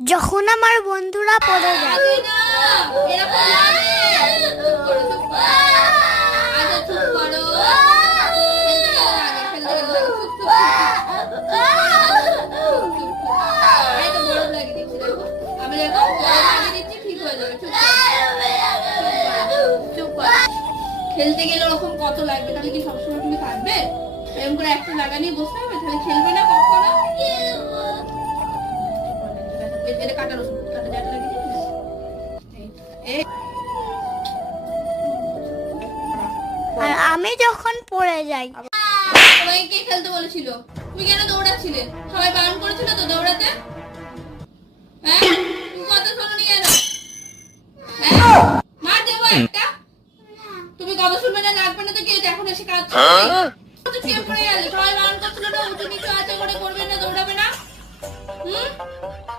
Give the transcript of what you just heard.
যখন আমার বন্ধুরা পড়ে যায়। খেলতে গেলে ওরকম কত লাগবে, তাহলে কি সবসময় তুমি থাকবে? এরকম করে একটা লাগা নিয়ে বসতে হবে, তাহলে খেলবে না কখনো। এটা কাটার ওষুধ, কাটা জায়গা লাগিয়ে দিবি। আর আমি যখন পড়ে যাই। সবাইকে খেলতে বলেছিল, তুমি কেন দৌড়াচ্ছিলে? সবাই বারণ করেছিল তো দৌড়াতে? হ্যাঁ, তুমি কথা শোনোনি কেন? হ্যাঁ, মার দেবো একটা। তুমি কথা শুনবে না, লাগবে না তো কি হয়েছে? এখন এসে কাঁদছো? তো চেয়ে পড়ে গেলে, সবাই বারণ করছিল না, উঁচু নিচু আছে করে করবে না, দৌড়াবে না।